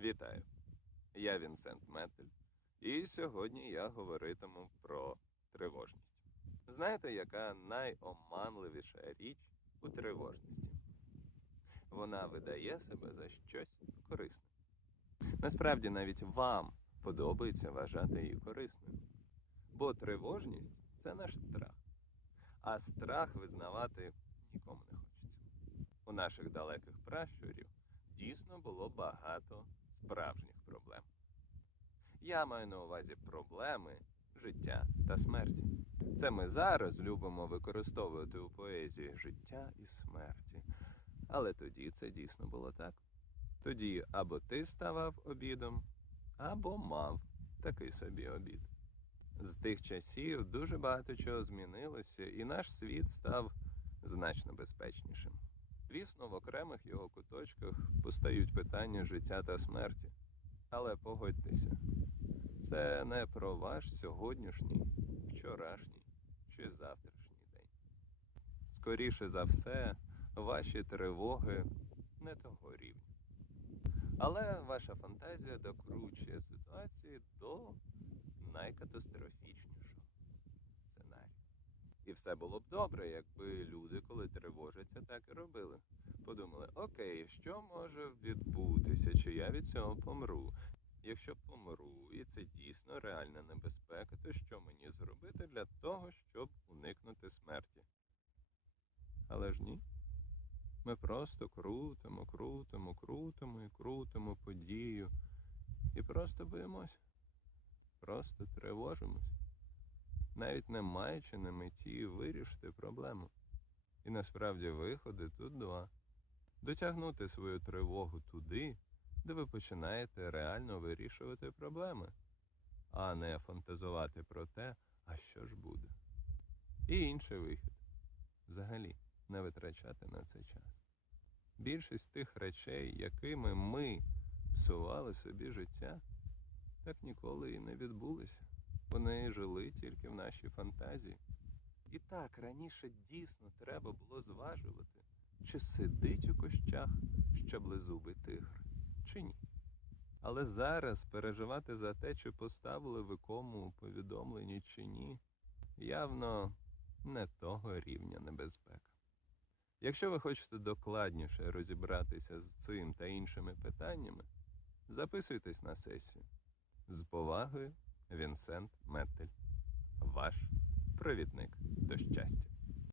Вітаю! Я Вінсент Метель, і сьогодні я говоритиму про тривожність. Знаєте, яка найоманливіша річ у тривожності? Вона видає себе за щось корисне. Насправді навіть вам подобається вважати її корисною. Бо тривожність це наш страх. А страх визнавати нікому не хочеться. У наших далеких пращурів дійсно було багато справжніх проблем. Я маю на увазі проблеми життя та смерті. Це ми зараз любимо використовувати у поезії життя і смерті. Але тоді це дійсно було так. Тоді або ти ставав обідом, або мав такий собі обід. З тих часів дуже багато чого змінилося, і наш світ став значно безпечнішим. Звісно, в окремих його куточках постають питання життя та смерті. Але погодьтеся, це не про ваш сьогоднішній, вчорашній чи завтрашній день. Скоріше за все, ваші тривоги не того рівня. Але ваша фантазія докручує ситуації до найкатастрофічнішого. І все було б добре, якби люди, коли тривожаться, так і робили. Подумали, окей, що може відбутися, чи я від цього помру? Якщо помру, і це дійсно реальна небезпека, то що мені зробити для того, щоб уникнути смерті? Але ж ні. Ми просто крутимо, крутимо, крутимо і крутимо подію. І просто боїмось. Просто тривожимось навіть не маючи на меті вирішити проблему. І насправді виходи тут два. Дотягнути свою тривогу туди, де ви починаєте реально вирішувати проблеми, а не фантазувати про те, а що ж буде. І інший вихід взагалі не витрачати на це час. Більшість тих речей, якими ми псували собі життя, так ніколи і не відбулися. Вони жили тільки в нашій фантазії. І так раніше дійсно треба було зважувати, чи сидить у кущах щаблезубий тигр, чи ні. Але зараз переживати за те, чи поставили ви кому у повідомленні чи ні, явно не того рівня небезпека. Якщо ви хочете докладніше розібратися з цим та іншими питаннями, записуйтесь на сесію. З повагою. Вінсент Метель, ваш провідник до щастя.